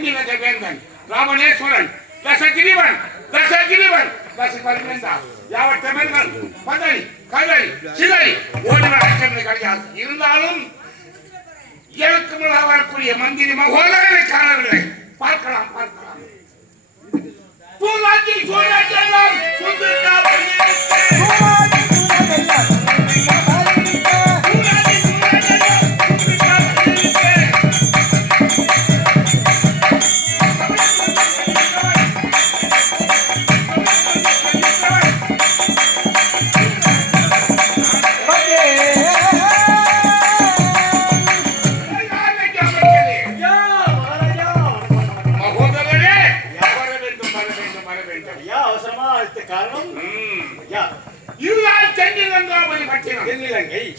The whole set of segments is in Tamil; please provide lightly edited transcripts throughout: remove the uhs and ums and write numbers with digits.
தென்னிலங்க வேந்தன் ராவணேஸ்வரன் தசகிரிவன் தசபரிமேந்தா யாவற்றமெல்லாம் பதை கலை சிலை ஓடுவதற்கு கிடையாது. இருந்தாலும் எனக்கு முன்னால் வரக்கூடிய மந்திரி மகோதரனை காணவில்லை. பார்க்கலாம்.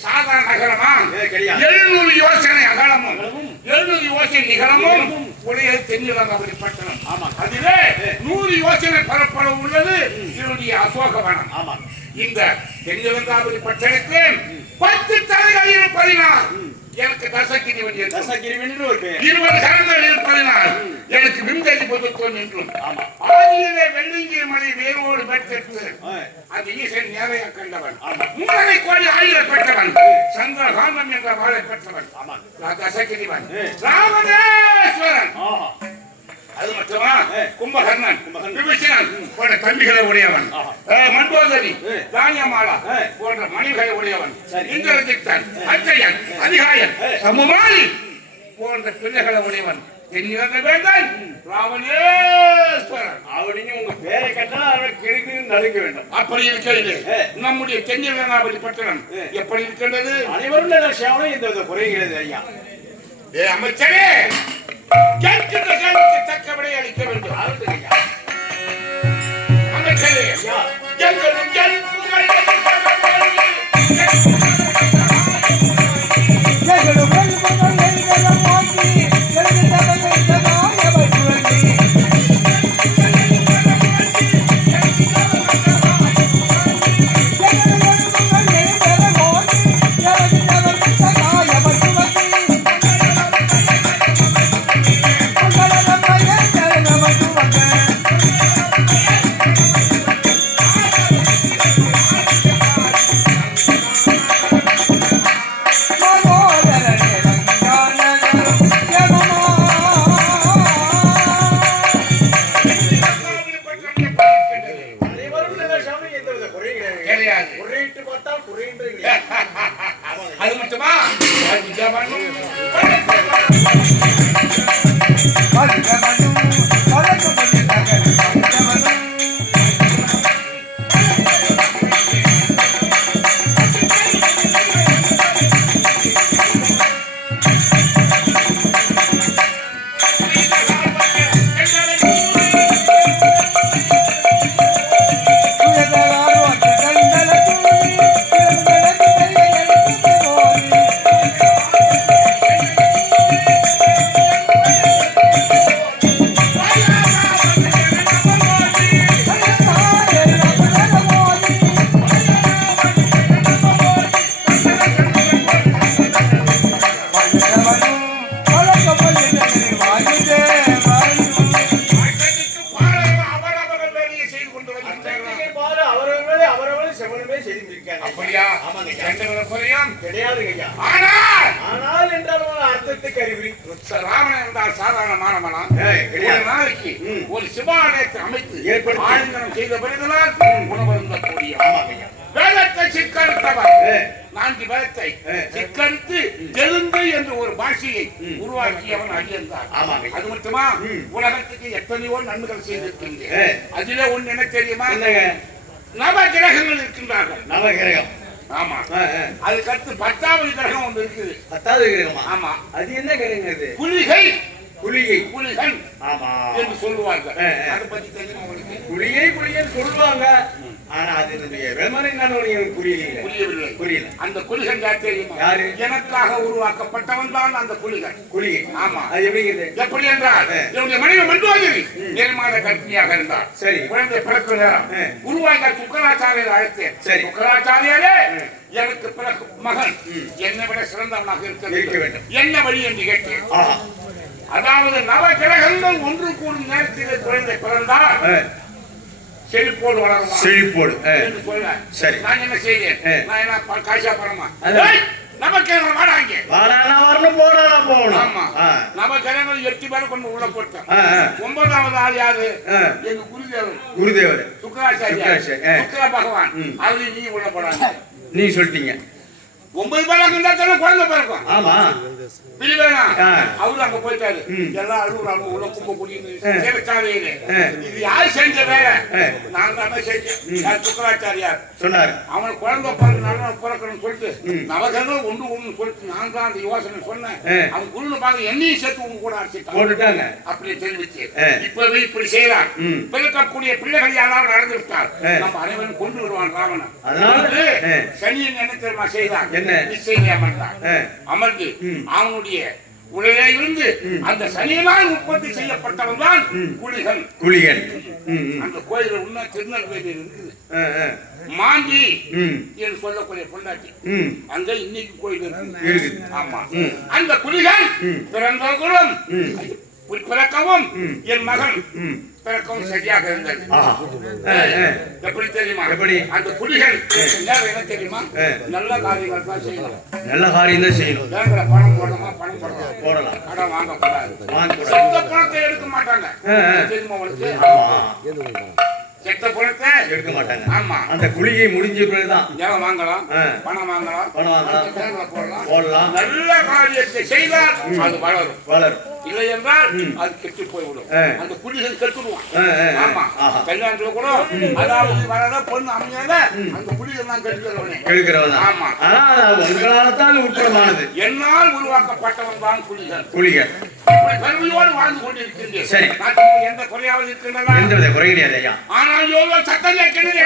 சாதாரண நகரமா 700 யோசனை அகலமும் 700 யோசனை நிகழமும் உடைய தென்னிலங்காபுரி பட்டணம். அதிலே 100 யோசனை பரப்பளவு உள்ளது இதனுடைய அசோகவனம். இந்த தென்னிலங்காபுரி பட்டணத்தில் 10 தலைகள் இருப்பதினால் எனக்கு தசகிரிவன் 20 கரங்கள் இருப்பதினால் எனக்கு விண்கதி பொதுத்தோன் என்றும் ஆதியிலே வெள்ளிங்கிரி மலை வேரோடு பெற்றெடுத்து அந்த ஈசன் நேரையா கண்டவன் 3 கோடி ஆயுத பெற்றவன் சந்திரகாந்தம் என்ற வாழை பெற்றவன் தசகிரிவன் ராவணேஸ்வரன். அது மட்டுமா கும்பகர்ணன் விபீஷணன் போன்ற தம்பிகளை உடையவன், மண்டோதரி தானியமாலா போன்ற மணிகளை உடையவன், இந்திரஜித்தன் அச்சயன் அதிகாயன் சமுமாரி போன்ற பிள்ளைகளை உடையவன் தென்னிலங்க வேந்தன் ராவணேஸ்வரன். அவனையும் உங்க பேரை கேட்டால் அவரை கிழக்கு நடுங்க வேண்டும். அப்படி இருக்கிறது நம்முடைய தென்னிலங்காபுரி பட்டணம் எப்படி இருக்கின்றது? அனைவரும் சேவனம் எந்த குறைகிறது ஐயா. அமைச்சரே கேட்கின்ற கேள்விக்கு தக்க விடை அளிக்க வேண்டும். அமைச்சரே எங்களும் அது மட்டுமா ஒரு சிவாலயத்தை அமைத்து ஆளுநரம் செய்த பிறகுதான் உணவருந்தக்கூடிய வேதத்தை சிக்கறுத்தவர் 4 வேதத்தை சிக்கறுத்து தெலுங்கு என்று ஒரு பாஷையை உருவாக்கியவன் அடியந்தான். அது மட்டுமா உலகத்துக்கு எத்தனையோ நன்மைகள் செய்திருக்கின்றேன். அதிலே ஒன்று என்ன தெரியுமா? நவ கிரகங்கள் இருக்கின்றார்கள். நவகிரகம் ஆமா. அதுக்கு அடுத்து 10வது கிரகம் ஒன்று இருக்குது. 10வது கிரகமா? ஆமா. அது என்ன கிரகம்? அது புலிகை புலிகன் என்று சொல்லுவார்கள். அதை பத்தி தெரியுமா உங்களுக்கு? புலியை சொல்லுவாங்க. ஆனா அது புரியல. அந்த புலிகன் யார் தெரியுமா? எனக்காக உருவாக்கப்பட்டவன் தான் அந்த புலிகன். ஆமா. அது எப்படி என்றால் என்னுடைய மனைவி மண்டோதரி நிர்மாத கர்ப்பிணியாக இருந்தார். சரி. குழந்தை பிறப்பு நேரம் உருவாக்க சுக்கராச்சாரியர் அழைத்தேன். சரி. சுக்கராச்சாரியாரே எனக்கு பிறகு மகன் என்னை விட சிறந்தவனாக இருக்க வேண்டும், என்ன வழி என்று கேட்டேன். அதாவது நவ கிரகங்கள் ஒன்று கூடும் நேரத்தில் குழந்தை பிறந்தால் செழிப்போடு வளரும். செழிப்போடு சொல்லுவேன். சரி, நான் என்ன செய்தேன்? நான் என்ன காய்ச்சா பணமா நமக்கு வாடாங்க போகணும். ஆமா, நம்ம கிரகங்கள் 8 பேரை கொண்டு உள்ள போட்டோம். 9வது ஆள் யாரு? எங்க குருதேவர் சுக்கராச்சாரியா, சுக்கர பகவான். அவரு நீ உள்ள போடாங்க. நீ சொல்லிட்டீங்க 9 பேராக இருந்தா குழந்தை பிறக்கும். ஆமா, பிரிவேனா அவரு அங்க போயிட்டாரு. எல்லாம் அழுகுறாங்க உள்ள கும்ப குடின்னு. இது யாரு செஞ்ச வேலை? நான் தானே செஞ்சேன். சுக்கராச்சாரியார் சொன்னாரு. அவன் குழந்தை பிறக்கணும்னு சொல்லிட்டு நவகங்கள் ஒன்று சொல்லிட்டு நான் தான் அந்த யோசனை சொன்னேன். அவன் குருன்னு பார்க்க என்னையும் சேர்த்து உங்க கூட அடிச்சுட்டாங்க. அப்படி தெரிவிச்சு இப்பவே இப்படி செய்யலாம். பிறக்கக்கூடிய பிள்ளைகள் யாராவது நடந்துவிட்டால் நம்ம அனைவரும் கொண்டு வருவான் ராவணன். அதனால சனியன் என்ன தெரியுமா செய்தான்? அமர்ந்து அவனுடைய உடலே இருந்து அந்த சனியினால் உற்பத்தி செய்யப்பட்டவன் தான் குளிகன். அந்த கோயில் உண்மை திருநெல்வேலியில் இருக்குது. மாண்டி என்று சொல்லக்கூடிய பொண்டாட்டி அங்க இன்னைக்கு கோயில் இருக்கு. ஆமா, அந்த குளிகன் பிறந்தவர்களும் பிறக்கவும் என் மகன் பிறக்கவும் சரியாக இருந்தது. எப்படி தெரியுமா? அந்த குடிகள் என்ன தெரியுமா? நல்ல காரியங்கள் தான் செய்யணும். நல்ல காரியம் தான் செய்யணும். பேங்க்ல பணம் போடணுமா? பணம் போடலாம். கடன் வாங்கக்கூடாது. செத்த பணத்தை எடுக்க மாட்டாங்க. தெரியுமா உங்களுக்கு? செத்த பணத்தை எடுக்க மாட்டாங்க. ஆமா, அந்த குளிகை முடிஞ்ச பிறகுதான் ஜலம் வாங்கலாம், பணம் வாங்கலாம், பேங்க்ல போடலாம். நல்ல காரியத்தை செய்தால் அது வளரும். இல்லை என்றால் அது கெட்டு போய்விடும். அந்த குடிகள் கெட்டுடுவான். ஆமா, கல்யாணத்துல கூட அதாவது வரத பொண்ணு அமையாத அந்த குடிகள் தான் கெடுக்கிறவன். ஆமா, உட்படமானது என்னால் உருவாக்கப்பட்டவன் தான் குடிகள். கல்வியோடு வாழ்ந்து கொண்டிருக்கின்றேன். சரி, எந்த குறையாவது இருக்கின்றதா? எந்த குறை கிடையாது ஐயா. ஆனால் யோகா சட்டம் கேட்கிறது.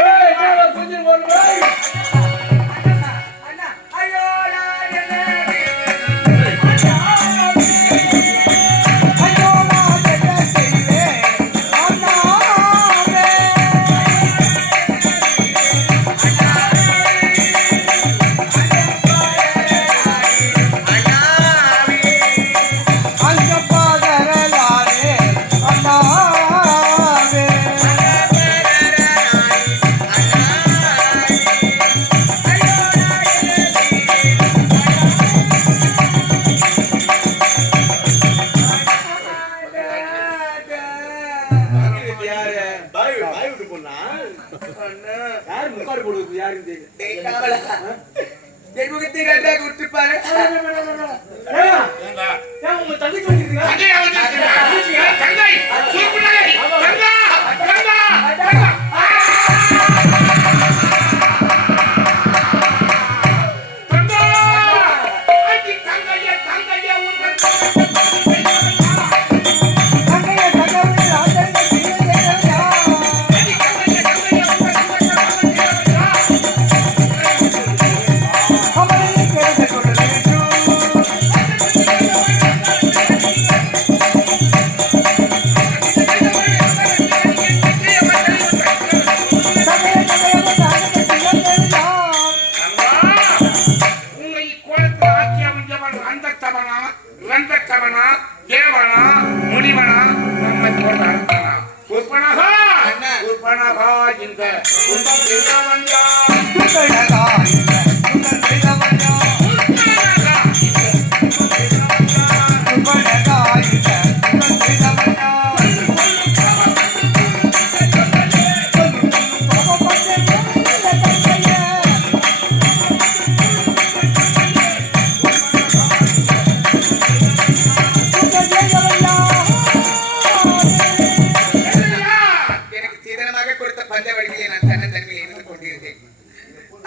பஞ்சவடிகளை நான் தன்னந்தன்மையில் இருந்து கொண்டிருந்தேன்.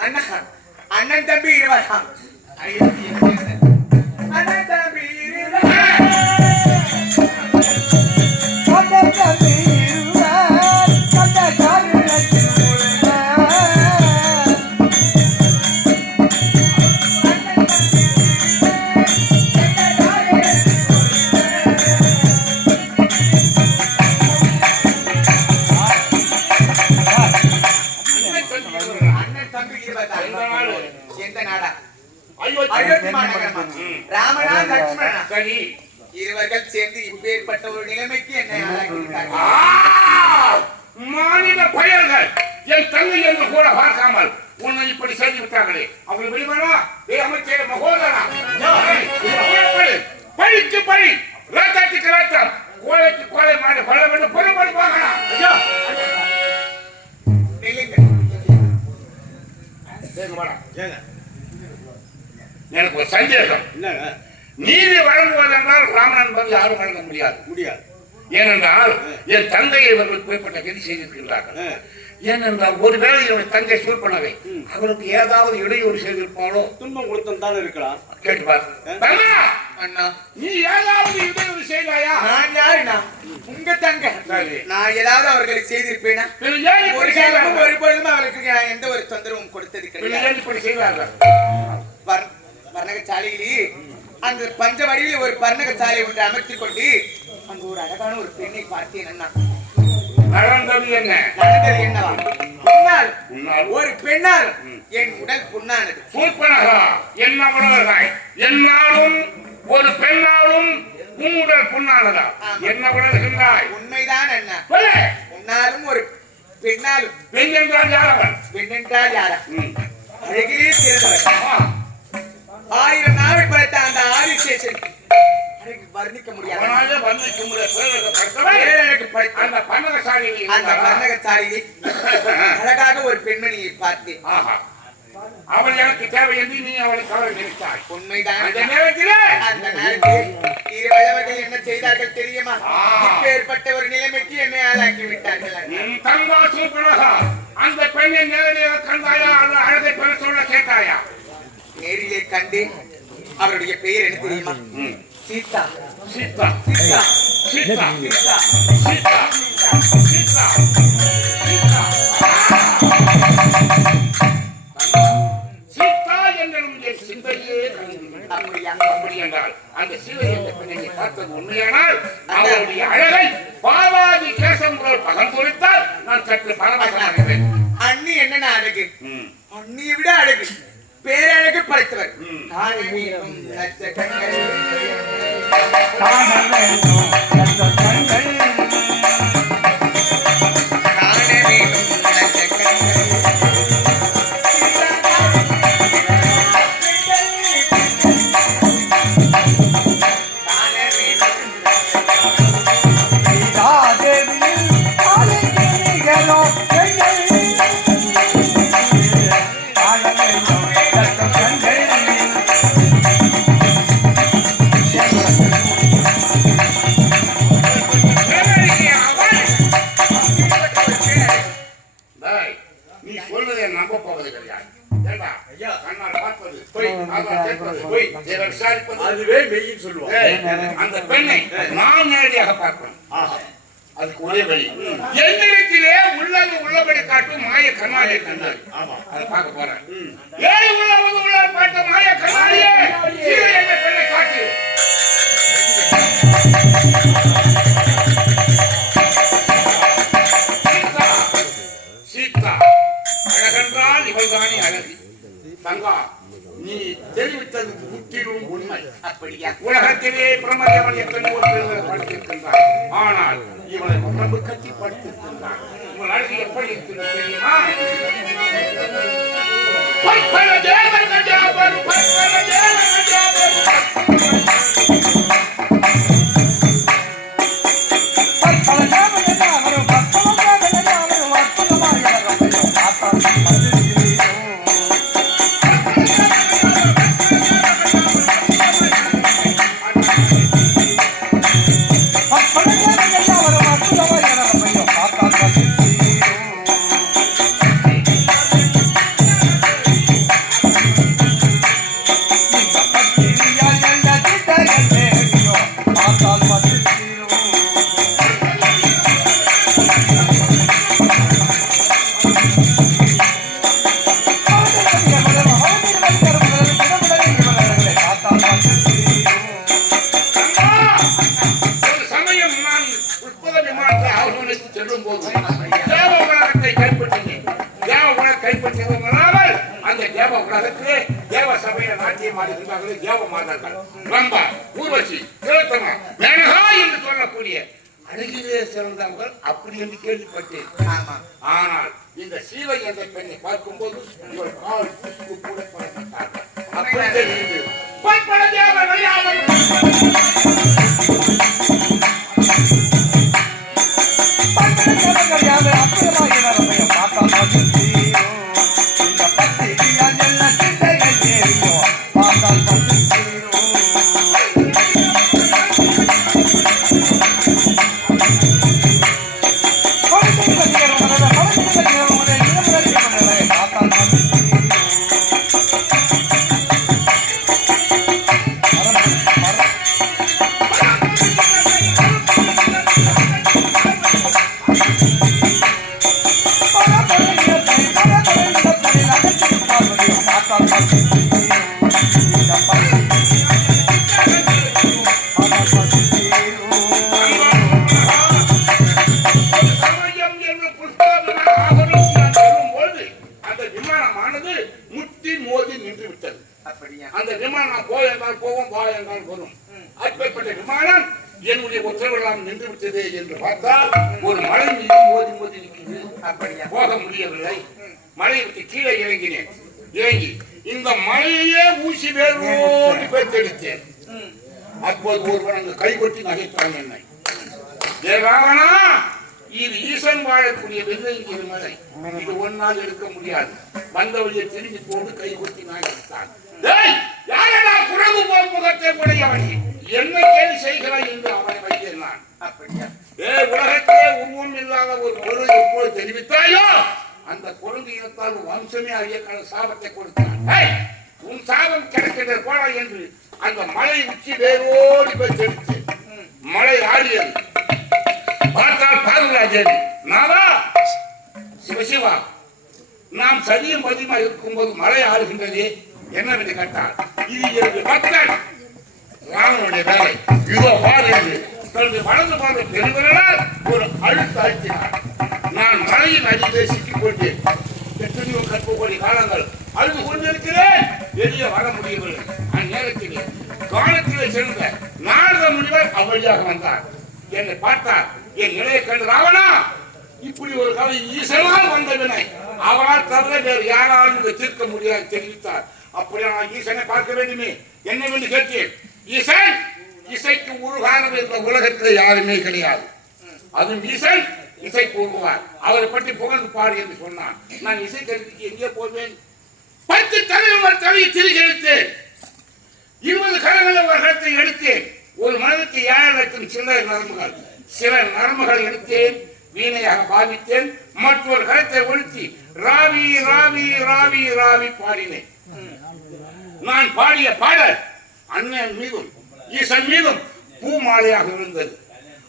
அண்ணா ஒரு நிலைமைக்கு என்னை ஆளாக்கிவிட்டார்கள். மாநில பயர்கள் என் தங்கை என்று கூட பார்க்காமல் உன்னை இப்படி செய்து விட்டார்களே, அவங்களை வெளிவரா? அமைச்சர் மகோதரா, பழிக்கு பழி, ரத்தத்துக்கு ரத்தம், கோழைக்கு கோழை மாடு கொள்ள வேண்டும், பொறுப்படி பார்க்கலாம். எனக்கு ஒரு சந்தேகம். நீதி வழங்குவதென்றால் ராமன் என்பது யாரும் வழங்க முடியாது. ஏனென்றால் என் தந்தையை இவர்கள் குறிப்பிட்ட கதி செய்திருக்கிறார்கள். ஏனென்றால் ஒருவேளை இவன் தங்கை சூழ்பனவை அவருக்கு ஏதாவது இடையூறு செய்திருப்பாங்களோ, துன்பம் கொடுத்தான் இருக்கலாம். கேட்டுப்பார். அண்ணா, நீ ஏதாவது இடையூறு செய்தாயா? நான் யாருண்ணா? உங்க தங்க. நான் ஏதாவது அவர்களுக்கு செய்திருப்பேனா? ஒரு காலமும் ஒரு பொழுதும் அவர்களுக்கு நான் எந்த ஒரு தொந்தரவும் கொடுத்தது கிடையாது. பர்ணகசாலையிலே அந்த பஞ்சவடியில் ஒரு பர்ணகசாலை ஒன்று அமைத்துக் கொண்டு அங்கு ஒரு அழகான ஒரு பெண்ணை பார்த்தேன் அண்ணா. நடந்தது என்ன? நடந்தது என்னவா? ஒரு பெண்ணால் என் உடல் புண்ணானது. சூழ்பனகா, என்ன உணர்வாய்? என்னாலும் ஒரு பெண்ணாலும் உன் உடல் புண்ணானதா? என்ன உணர்கின்றாய்? உண்மைதான் அண்ணா. உன்னாலும் ஒரு பெண்ணாலும். பெண் என்றால் யாரவன்? பெண் என்றால் யாரா? அழகிலே சிறந்தவர். 1000 நாள் படைத்த அந்த ஆதிசேஷன் வர்ணிக்க முடியாது. அந்த பர்ணகசாலையில் அழகாக ஒரு பெண்மணியை பார்த்தேன். அவள் எனக்கு தேவை என்று நீ அவளை கவலை நினைத்தாய். உண்மைதான். அந்த நேரத்தில் இருவர்கள் என்ன செய்தார்கள் தெரியுமா? ஏற்பட்ட ஒரு நிலைமைக்கு என்னை ஆளாக்கி விட்டார்கள். தங்கா சூப்பனகா, அந்த பெண்ணை நேரடியாக கண்டாயா? அந்த அழகை பெற சொல்ல கேட்டாயா? நேரிலே கண்டு. அவருடைய பெயர் என்ன தெரியுமா? சீதா. சீதா சீதா சீதா சீதா சீதா சீதா சீதா என்னும் என் சிந்தையே அப்படி என்றால் அந்த சீதை என்ற பெண்ணை பார்த்தது உண்மையானால் அவருடைய அழகை பாவாதி கேசம் முதல் பகல் குறித்தால் நான் சற்று பரவசமாகிறேன். அண்ணி என்னன்னா அழகு, அண்ணியை விட அழகு, பேரழகு படைத்தவர். அந்த பெண்ணை நான் நேரடியாக பார்ப்பேன். அதுக்கு ஒரே வழி, என்னிடத்திலே உள்ளது உள்ளபடி காட்டும் மாய கண்ணாடியை கண்டாரு. அதை பார்க்க போறேன். ஏழு உள்ளது உள்ள பார்த்த மாய கண்ணாடியே சீதை என்ற பெண்ணை காட்டு. சீதா அழகென்றால் இவள்தானே அழகு. தங்கா, நீ தெரிவித்தது முற்றிலும் உண்மை. அப்படியா? உலகத்திலே பிரமதேவன் எத்தனை ஒரு பெண்களை படுத்திருக்கின்றார். ஆனால் இவளை உடம்பு கட்டி படுத்திருக்கின்றார். இவள் அழகு எப்படி இருக்கிறது தெரியுமா? பற்பல தேவர்கள் யாவரும் பற்பல தேவர்கள் யாவரும் கைப்பற்றியவங்களால் அந்த அந்த தேவ உலகத்திலே தேவ சபையில நாட்டியம் ஆடுகின்றார்களே தேவ மாதர்கள் ரம்பா, ஊர்வசி, திலோத்தமா, மேனகா என்று சொல்லக்கூடிய அழகிலே சிறந்தவர்கள் அப்படி என்று கேள்விப்பட்டேன். ஆனால் இந்த சீவை என்ற பெண்ணை பார்க்கும்போது உங்கள் கால் கூட படப்பட்டார்கள். அப்படி தெரிந்து பற்பல தேவர்கள் யாவரும் அந்த விமானம் போ என்றால் போவோம், வா என்றால் வரும். அப்பேற்பட்ட விமானம் என்னுடைய உத்தரவெல்லாம் நின்று விட்டது என்று பார்த்தால் ஒரு மழை மீது மோதி மோதி நிற்கிறது. போக முடியவில்லை. மழையை விட்டு கீழே இறங்கினேன். இறங்கி இந்த மழையே ஊசி வேரோடு பெற்றெடுத்தேன். அப்போது ஒருவன் அங்கு கை கொட்டி நகைத்தான் என்னை. தேவாகனா, இது ஈசன் வாழக்கூடிய வெள்ளங்கிற மலை, இது ஒன்னால் எடுக்க முடியாது. வந்த வழியை திரும்பி போட்டு கை கொட்டி நகைத்தான். குரங்கு போல் முகத்தை உடையவனே, என்ன கேள்வி செய்கிறாய் என்று அவனை வைத்தேன் நான். உலகத்திலே உருவம் இல்லாத ஒரு பொருள் எப்போது தெரிவித்தாயோ அந்த குரங்கு இனத்தால் வம்சமே அறிய சாபத்தை கொடுத்தான். உன் சாபம் கிடைக்கின்ற போல என்று அந்த மலை உச்சி வேரோடு பெற்றெடுத்து மலை ஆடியது. பார்த்தால் பாதுராஜன், நாதா சிவசிவா, நாம் சதியும் பதிமா இருக்கும்போது மழை ஆடுகின்றதே என்னவென்று கேட்டால், இது எனக்கு பக்தன் ராமனுடைய வேலை, இதோ பார் என்று தனது வலது பாதை பெருவிரலால் ஒரு அழுத்த அழுத்தினார். நான் மழையின் அடியிலே சிக்கிக் கொண்டேன். எத்தனையோ கற்ப கோடி காலங்கள் அழுது கொண்டிருக்கிறேன், வெளியே வர முடியவில்லை. அந்நேரத்திலே காலத்திலே சென்ற நாரத முனிவர் அவ்வழியாக வந்தார். என்னை பார்த்தார். என் நிலையை கண்டு, ராவணா, இப்படி ஒரு காலம் ஈசனால் வந்த வினை அவனால் தவிர வேறு யாராலும் இதை தீர்க்க முடியாது தெரிவித்தார். அப்படியா நான் ஈசனை பார்க்க வேண்டுமே என்ன என்று கேட்டேன். ஈசன் இசைக்கு உருகானது என்ற உலகத்தில் யாருமே கிடையாது. அதுவும் ஈசன் இசைக்கு உருவார். அவரை பற்றி புகழ்ந்து பாடு என்று சொன்னான். நான் இசை கருத்துக்கு எங்கே போவேன்? 10 தலைவர் தலையை திருகி எடுத்தேன். 20 கரங்களை ஒரு கருத்தை எடுத்தேன். ஒரு மனிதனுக்கு 7 லட்சம் சில நரம்புகள் எடுத்தேன். வீணையாக பாவித்தேன். மற்றொரு கருத்தை ஒழுத்தி ராவி ராவி ராவி ராவி பாடினேன். நான் பாடிய பாடல் அண்ணன் மீதும் ஈசன் மீதும் பூமாலையாக இருந்தது.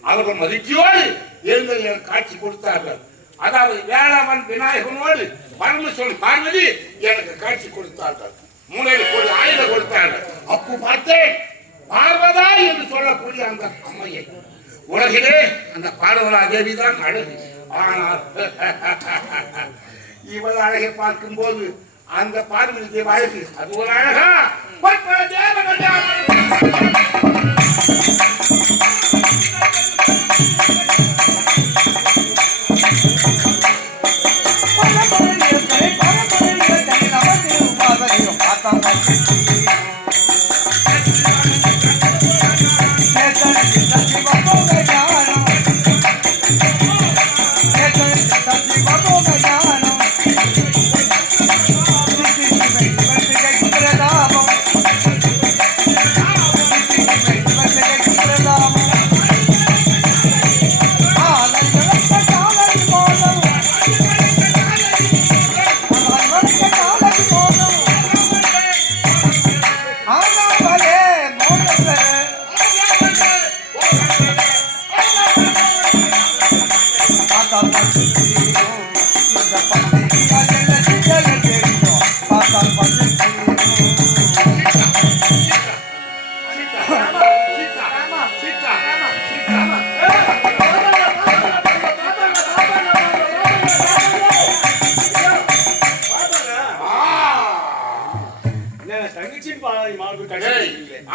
அவர்கள் மகிழ்ச்சியோடு எழுந்தது எனக்கு காட்சி கொடுத்தார்கள். அதாவது வேளாவன் விநாயகனோடு பரமேஸ்வரன் பார்வதி எனக்கு காட்சி கொடுத்தார்கள். மூலையில் ஒரு ஆயுதம் கொடுத்தார்கள். அப்போ பார்த்தேன் பார்வதா என்று சொல்லக்கூடிய அந்த அம்மையை. உலகிலே அந்த பார்வதா தேவி தான் அழகு. ஆனால் இவள் அழகை பார்க்கும் போது அந்த பார்வதி தேவி அழகு அது ஒரு அழகா?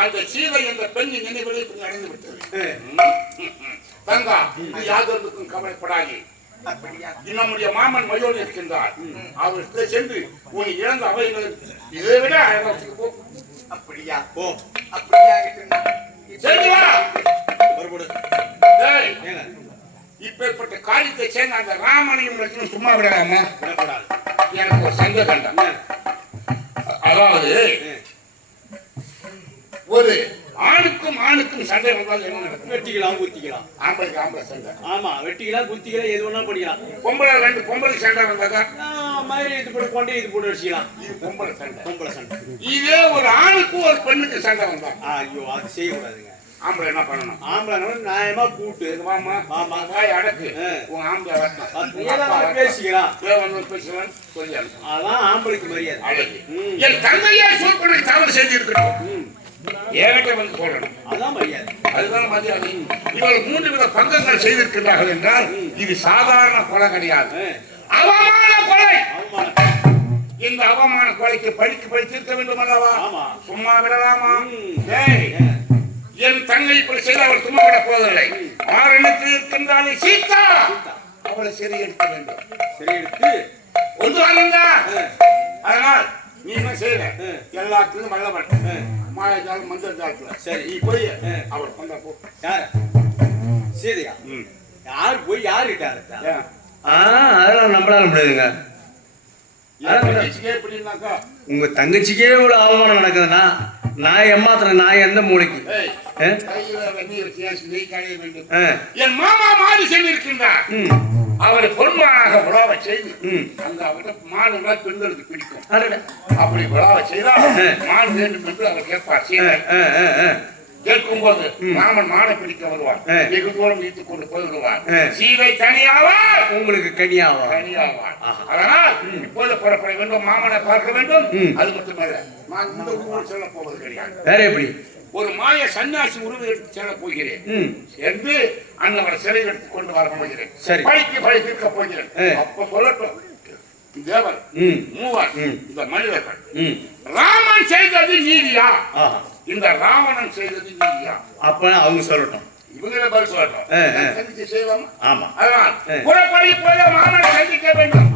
அந்த சீதை என்ற பெண்ணின் நினைவுகளை இப்ப நடந்து விட்டது. தங்கா, நீ யாதொருக்கும் கவலைப்படாதே. நம்முடைய மாமன் மயோன் இருக்கின்றார். அவர்கிட்ட சென்று உன் இழந்த அவைகளை இதை விட போ. அப்படியா? போ. அப்படியா? சரி வா. இப்பேற்பட்ட காரியத்தை சேர்ந்த அந்த ராமனையும் லட்சுமணன் சும்மா விடலாமா? எனக்கு ஒரு சந்தேகம். அதாவது ஒரு ஆணுக்கும் ஆணுக்கும் சண்டை வந்தால் என்ன நடக்கும்? வெட்டிக்கலாம் குத்திக்கலாம். ஆம்பளைக்கு ஆம்பளை சண்டை. ஆமா, வெட்டிக்கலாம் குத்திக்கலாம், எது வேணா பண்ணிக்கலாம். பொம்பளை ரெண்டு பொம்பளை சண்டை வந்தாக்கா மாதிரி இது போட்டு கொண்டு இது போட்டு அடிச்சுக்கலாம். இது பொம்பளை சண்டை. பொம்பளை சண்டை. இதே ஒரு ஆணுக்கு ஒரு பெண்ணுக்கு சண்டை வந்தா ஐயோ, அது செய்யக்கூடாதுங்க. ஆம்பளை என்ன பண்ணணும்? ஆம்பளை நியாயமா கூட்டு வாமா ஆமா வாய் அடக்கு. உன் ஆம்பளை பேசிக்கலாம். பேசுவேன் சொல்லி அதான் ஆம்பளைக்கு மரியாதை. அழகு. என் தந்தையா சூழ்நிலை தவறு செஞ்சிருக்கணும். ஏகிட்ட வந்து சொல்லணும். அதான் மரியாதை. அதுதான் மரியாதை. இவர்கள் 3 வித பங்கங்கள் செய்திருக்கிறார்கள் என்றால் இது சாதாரண கொலை கிடையாது. அவமான கொலை. இந்த அவமான கொலைக்கு பழிக்கு பழி தீர்க்க வேண்டும் அல்லவா? சும்மா விடலாமா? என் தங்கை இப்படி செய்த அவள் சும்மா விட போவதில்லை. ஆரணத்தில் இருக்கின்றாலே சீதா, அவளை சரி எடுக்க வேண்டும். சரி எடுத்து ஒன்று வாங்க. அதனால் நீ என்ன செய்யற? எல்லாத்துக்கும் வல்லவன் மாயஜாலம் மந்திரஜாலத்துல. சரி, நீ போய் அவள் கொண்டா போ. யார்? சீதையா? யார் போய் யார் கிட்டாரு? அதெல்லாம் நம்பளால முடியாதுங்க. எப்படின்னாக்கா உங்க தங்கச்சிக்கே இவ்வளவு அவமானம் நடக்குதுன்னா நான் ஏமாத்துறேன். நான் எந்த மூளைக்கு? என் மாமா மாறி சென்றிருக்கின்றார். அவரை பொன்மாக விழாவை செய்து அங்க அவர்கிட்ட மாடுனா பெண்களுக்கு பிடிக்கும். அப்படி விழாவை செய்தா மாடு வேண்டும் என்று அவர் கேட்பார். கேட்கும் போது ராமன் மாடை பிடிக்க வருவார். வெகு தூரம் வீட்டுக் கொண்டு போய்விடுவார். சீதை தனியாவார், உங்களுக்கு கனியாவா? தனியாவார். அதனால் இப்போது புறப்பட வேண்டும், மாமனை பார்க்க வேண்டும். அது மட்டுமல்ல, நான் இந்த ஊர் செல்ல போவது கிடையாது. வேற எப்படி? ஒரு மாய சன்னியாசி உருவம் எடுத்து செல்ல போகிறேன் என்று அண்ணவரை சிலை எடுத்து கொண்டு வர போகிறேன். பழிக்கு பழி தீர்க்க போகிறேன். அப்ப சொல்லட்டும் தேவர் மூவர் இந்த மனிதர்கள் ராமன் செய்தது நீதியா, இந்த ராவணன் செய்தது நீதியா? அப்ப அவங்க சொல்லட்டும், இவங்களே பதில் சொல்லட்டும். சந்திச்சு செய்வோம். ஆமா. அதனால் புறப்படி போய் மாமனை சந்திக்க வேண்டும்.